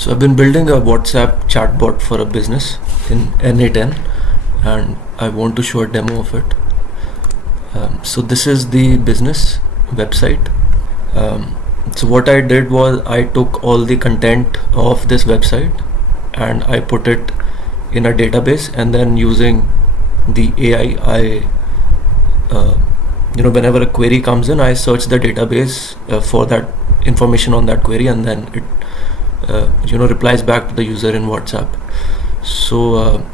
So I've been building a WhatsApp chatbot for a business in n8n, and I want to show a demo of it. So this is the business website. So what I did was I took all the content of this website and I put it in a database, and then using the AI, whenever a query comes in, I search the database for that information on that query, and then it replies back to the user in WhatsApp. So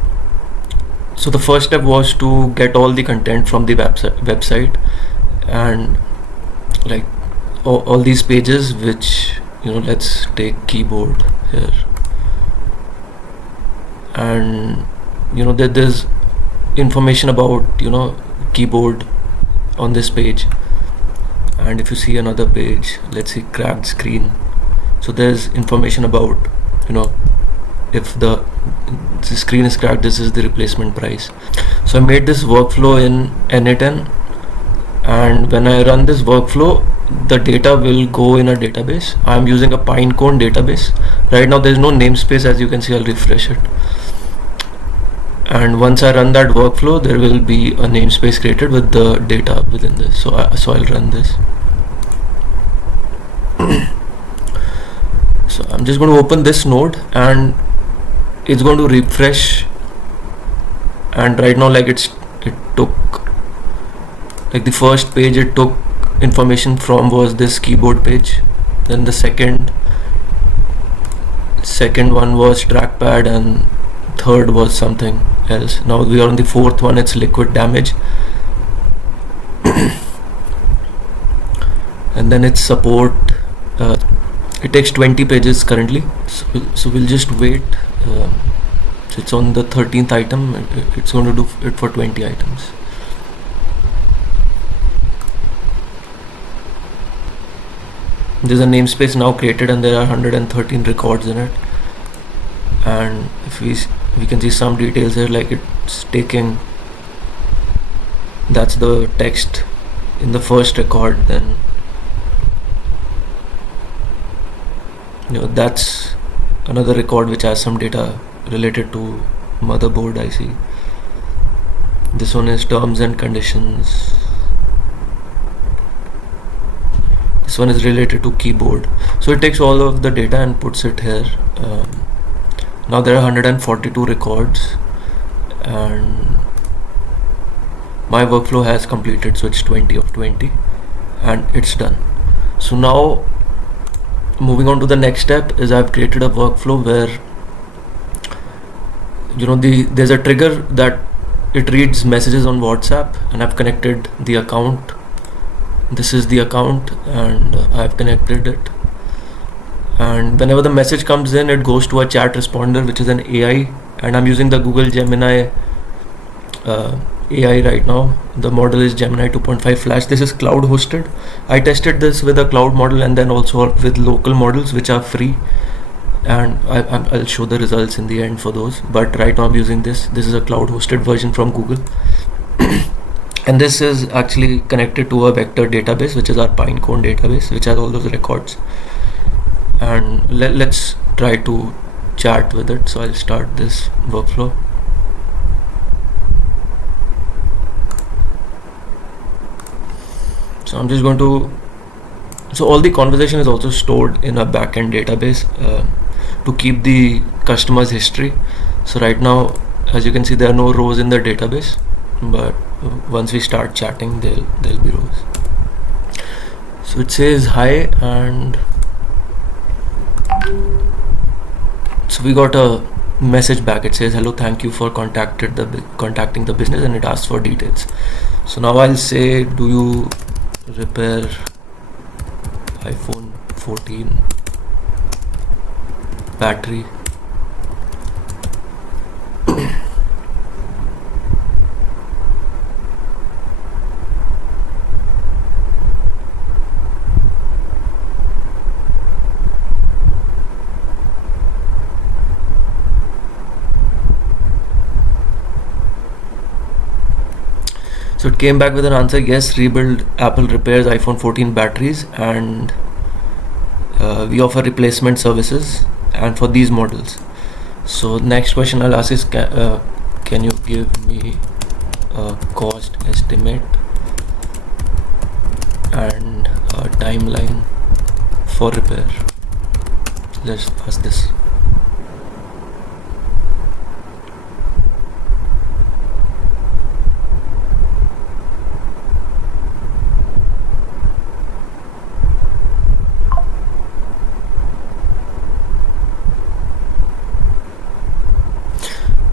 the first step was to get all the content from the website and like all these pages, which let's take keyboard here, and there's information about keyboard on this page. And if you see another page, let's see cracked screen, so there's information about if the screen is cracked, this is the replacement price. So I made this workflow in n8n, and when I run this workflow, the data will go in a database. I'm using a Pinecone database. Right now there's no namespace, as you can see. I'll refresh it, and once I run that workflow, there will be a namespace created with the data within this. So I'll run this. So I'm just going to open this node, and it's going to refresh. And right now, like it took, like the first page it took information from was this keyboard page. Then the second one was trackpad, and third was something else. Now we are on the fourth one. It's liquid damage. And then it's support. It takes 20 pages currently, so we'll just wait. So it's on the 13th item. It's going to do it for 20 items. There's a namespace now created, and there are 113 records in it. And if we can see some details here, like it's taking, that's the text in the first record. Then that's another record which has some data related to motherboard IC. This one is terms and conditions. This one is related to keyboard. So it takes all of the data and puts it here. Now there are 142 records, and my workflow has completed, so it's 20 of 20, and it's done. So now moving on to the next step is I've created a workflow where there's a trigger that it reads messages on WhatsApp, and I've connected the account. This is the account, and I've connected it. And whenever the message comes in, it goes to a chat responder, which is an AI, and I'm using the Google Gemini AI right now. The model is Gemini 2.5 Flash. This is cloud hosted. I tested this with a cloud model and then also with local models, which are free, and I'll show the results in the end for those. But right now I'm using this. This is a cloud hosted version from Google. And this is actually connected to a vector database, which is our Pinecone database, which has all those records. And let's try to chat with it. So I'll start this workflow. So I'm just going to, so all the conversation is also stored in a backend database to keep the customer's history. So right now, as you can see, there are no rows in the database, but once we start chatting, there'll be rows. So it says hi, and so we got a message back. It says hello, thank you for contacting the business, and it asks for details. So now I'll say, do you repair iPhone 14 battery? So it came back with an answer, yes, rebuild Apple repairs iPhone 14 batteries, and we offer replacement services, and for these models. So next question I'll ask is, can you give me a cost estimate and a timeline for repair? Let's ask this.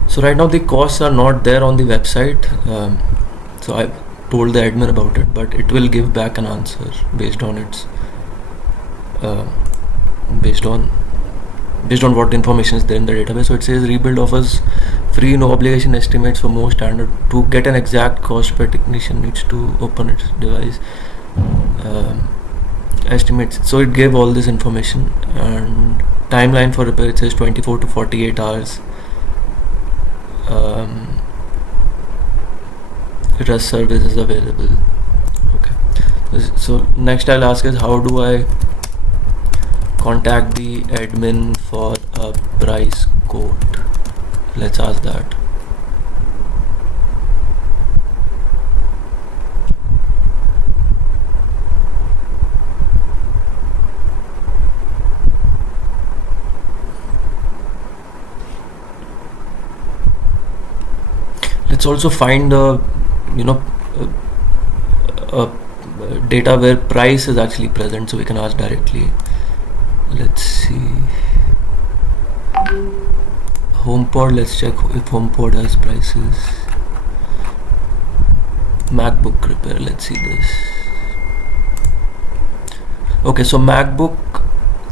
So right now the costs are not there on the website, so I told the admin about it, but it will give back an answer based on its based on what information is there in the database. So it says rebuild offers free no obligation estimates for most standard. To get an exact cost per technician needs to open its device estimates. So it gave all this information, and timeline for repair, it says 24 to 48 hours. Rest service is available. Okay, so next I'll ask is, how do I contact the admin for a price quote? Let's ask that. Let's also find a data where price is actually present, so we can ask directly. Let's see, HomePod. Let's check if HomePod has prices. MacBook repair. Let's see this. Okay, so MacBook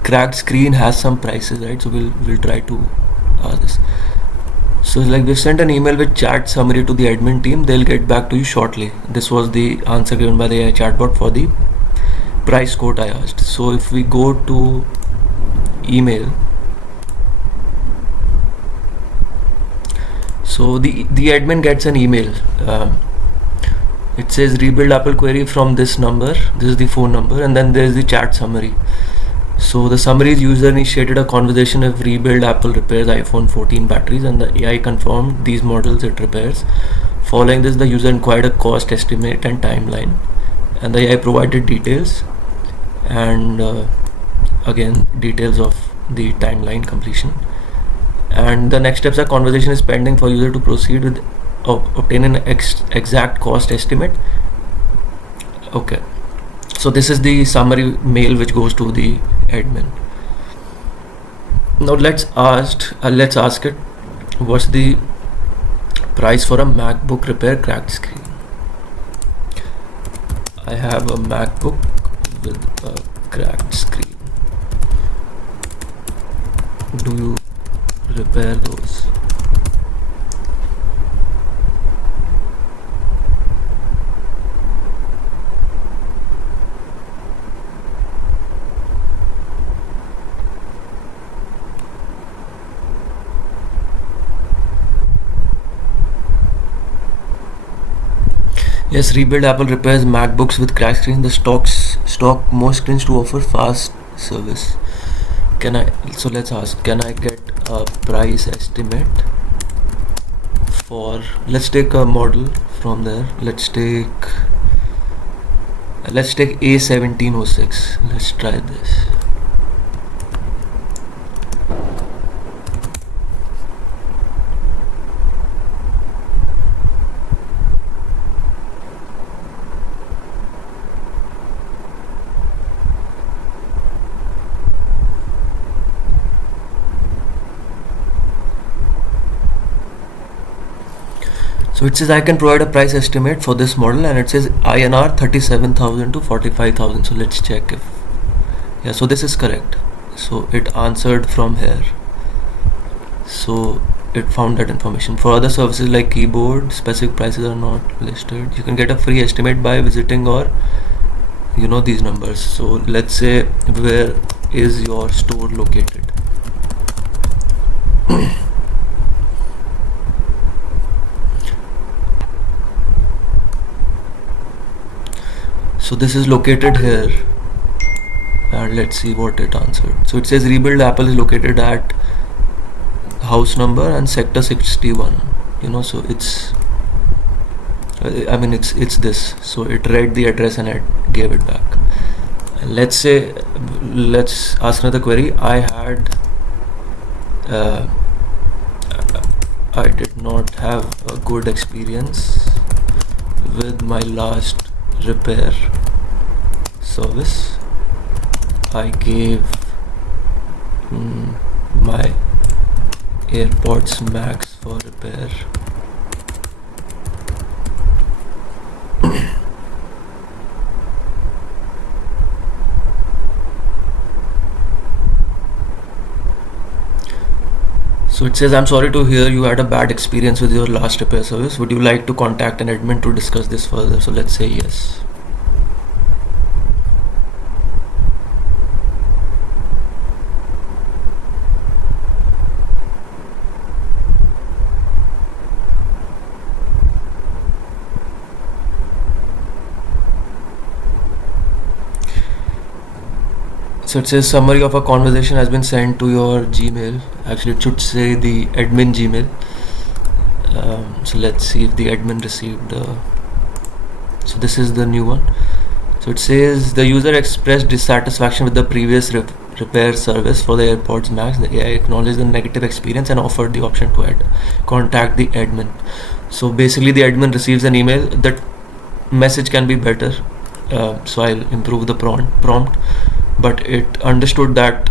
cracked screen has some prices, right? So we'll try to ask this. So like, we've sent an email with chat summary to the admin team. They'll get back to you shortly. This was the answer given by the AI chatbot for the price quote I asked. So if we go to email, so the admin gets an email. It says rebuild Apple query from this number. This is the phone number, and then there's the chat summary. So the summary is, user initiated a conversation if rebuild Apple repairs iPhone 14 batteries, and the AI confirmed these models it repairs. Following this, the user inquired a cost estimate and timeline, and the AI provided details, and again details of the timeline completion. And the next steps are, conversation is pending for user to proceed with obtaining an exact cost estimate. Okay, so this is the summary mail which goes to the admin. Now let's ask it, what's the price for a MacBook repair cracked screen? I have a MacBook with a cracked screen. Do you repair those? Yes, rebuild Apple repairs MacBooks with cracked screen. The stock most screens to offer fast service. So let's ask, can I get a price estimate for, let's take a model from there. Let's take A1706. Let's try this. So it says I can provide a price estimate for this model, and it says INR 37,000 to 45,000. So let's check if, yeah, so this is correct. So it answered from here. So it found that information. For other services like keyboard, specific prices are not listed. You can get a free estimate by visiting or these numbers. So let's say, where is your store located? So this is located here, and let's see what it answered. So it says rebuild Apple is located at house number and sector 61. So it's it's this. So it read the address and it gave it back. And let's ask another query. I did not have a good experience with my last repair service. I gave my AirPods Max for repair. So it says, I'm sorry to hear you had a bad experience with your last repair service. Would you like to contact an admin to discuss this further? So let's say yes. So it says summary of a conversation has been sent to your Gmail. Actually, it should say the admin Gmail. So let's see if the admin received. So this is the new one. So it says the user expressed dissatisfaction with the previous repair service for the AirPods Max. The AI acknowledged the negative experience and offered the option to contact the admin. So basically, the admin receives an email. That message can be better. So I'll improve the prompt. But it understood that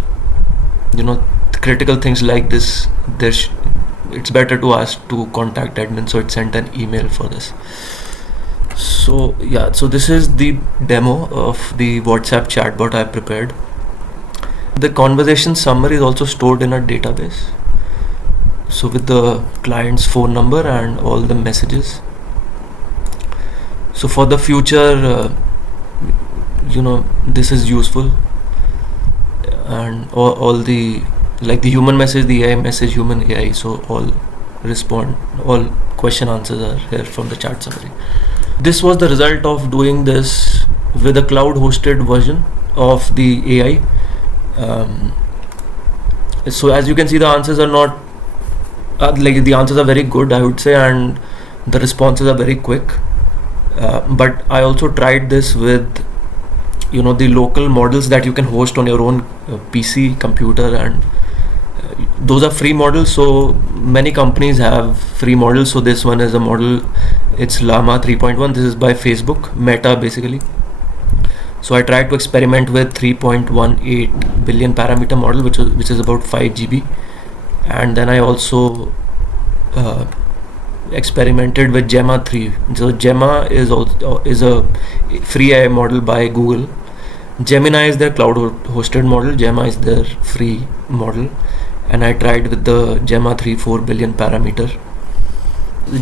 critical things like this, it's better to ask to contact admin, so it sent an email for this. So yeah, so this is the demo of the WhatsApp chatbot I prepared. The conversation summary is also stored in a database, so with the client's phone number and all the messages. So for the future, this is useful. And all the, like the human message, the AI message, human AI, so all question answers are here from the chat summary. This was the result of doing this with a cloud hosted version of the AI. So as you can see, the answers are not the answers are very good, I would say, and the responses are very quick. But I also tried this with the local models that you can host on your own PC computer, and those are free models. So many companies have free models. So this one is a model, it's Llama 3.1. This is by Facebook, Meta basically. So I tried to experiment with 3.18 billion parameter model, which is about 5 GB, and then I also experimented with Gemma 3. So Gemma is a free AI model by Google. Gemini is their cloud hosted model. Gemma is their free model, and I tried with the Gemma 3.4 billion parameter.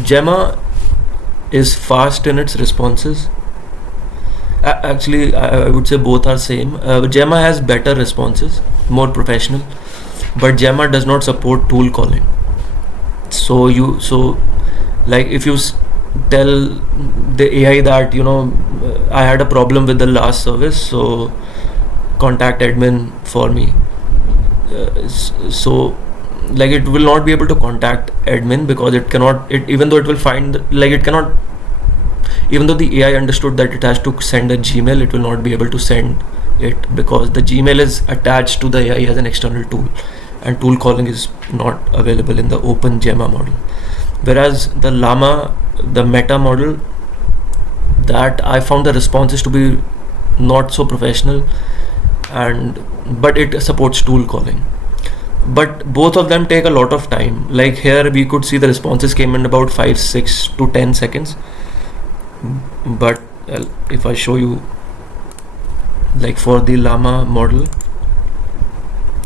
Gemma is fast in its responses. Actually, I would say both are same. Gemma has better responses, more professional, but Gemma does not support tool calling. So like if you tell the AI that I had a problem with the last service, so contact admin for me. So like it will not be able to contact admin because it cannot. Even though it will find it cannot. Even though the AI understood that it has to send a Gmail, it will not be able to send it because the Gmail is attached to the AI as an external tool, and tool calling is not available in the open Gemma model. Whereas the Llama, the Meta model, that I found the responses to be not so professional, but it supports tool calling. But both of them take a lot of time. Like here we could see the responses came in about 5, 6 to 10 seconds. But if I show you, like for the Llama model,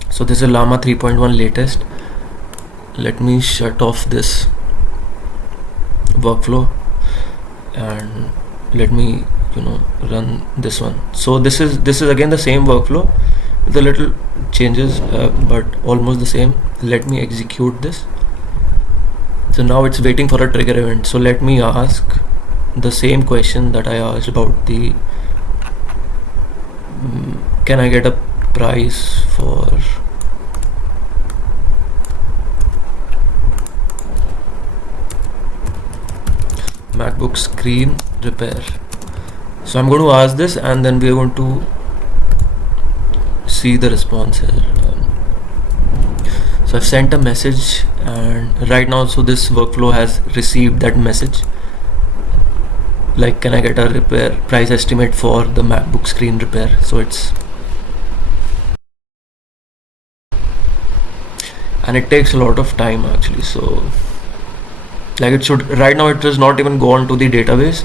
so this is Llama 3.1 latest. Let me shut off this workflow and let me run this one. So this is again the same workflow with a little changes, but almost the same. Let me execute this. So now it's waiting for a trigger event. So let me ask the same question that I asked about the can I get a price for MacBook screen repair. So I'm going to ask this, and then we're going to see the response here. So I've sent a message, and right now, so this workflow has received that message, like, can I get a repair price estimate for the MacBook screen repair? So and it takes a lot of time actually. So like, it should, right now it does not even go on to the database.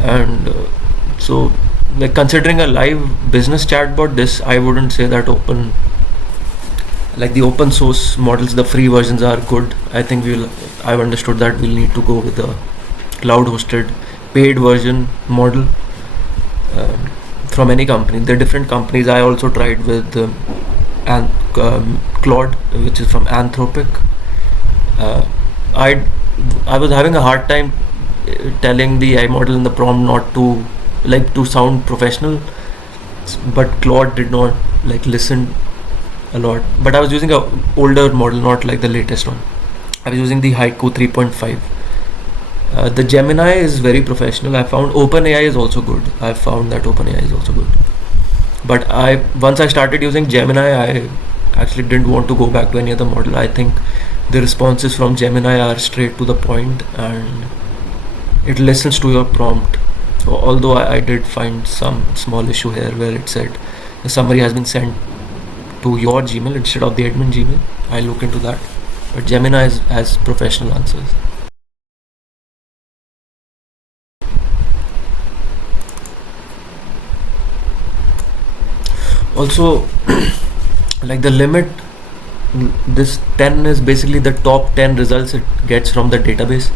And so, like, considering a live business chatbot, this, I wouldn't say that the open source models, the free versions are good. I think I've understood that we'll need to go with the cloud hosted paid version model from any company. There are different companies. I also tried with Claude, which is from Anthropic. I was having a hard time telling the AI model in the prompt not to sound professional, but Claude did not listen a lot. But I was using a older model, not like the latest one. I was using the Haiku 3.5. The Gemini is very professional. I found OpenAI is also good. I found that OpenAI is also good. But once I started using Gemini, I actually didn't want to go back to any other model. I think the responses from Gemini are straight to the point, and it listens to your prompt. So although I did find some small issue here where it said the summary has been sent to your Gmail instead of the admin Gmail. I'll look into that. But Gemini has professional answers. Also, like, the limit, this 10 is basically the top 10 results it gets from the database.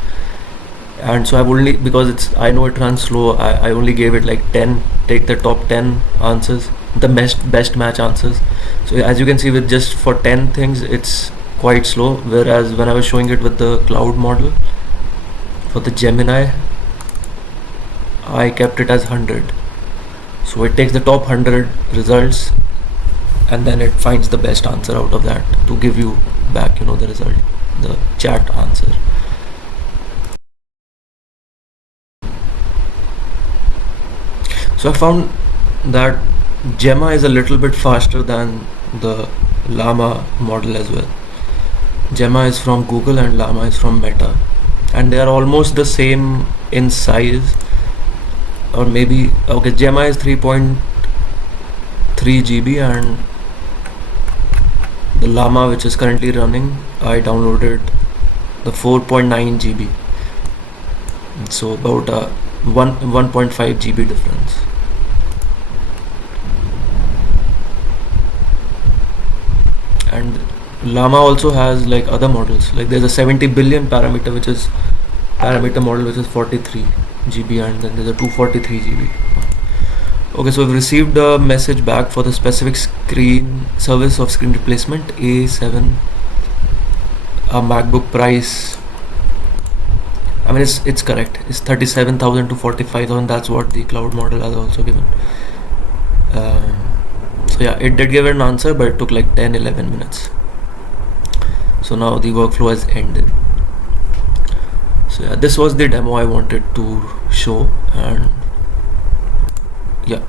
And so I've only, because I know it runs slow, I only gave it like 10, take the top 10 answers, the best match answers. So as you can see, with just for 10 things, it's quite slow. Whereas when I was showing it with the cloud model for the Gemini, I kept it as 100. So it takes the top 100 results, and then it finds the best answer out of that to give you back, the result, the chat answer. So I found that Gemma is a little bit faster than the Llama model as well. Gemma is from Google and Llama is from Meta, and they are almost the same in size, or maybe, okay, Gemma is 3.3 GB, and the Llama, which is currently running, I downloaded the 4.9 GB. So about a 1.5 GB difference. And Llama also has like other models. Like, there's a 70 billion parameter model, which is 43 GB, and then there's a 243 GB. Okay, so we've received a message back for the specific screen service of screen replacement A7, a MacBook price. I mean, it's correct. It's 37,000 to 45,000. That's what the cloud model has also given. So yeah, it did give an answer, but it took like 10-11 minutes. So now the workflow has ended. So yeah, this was the demo I wanted to show, and yeah.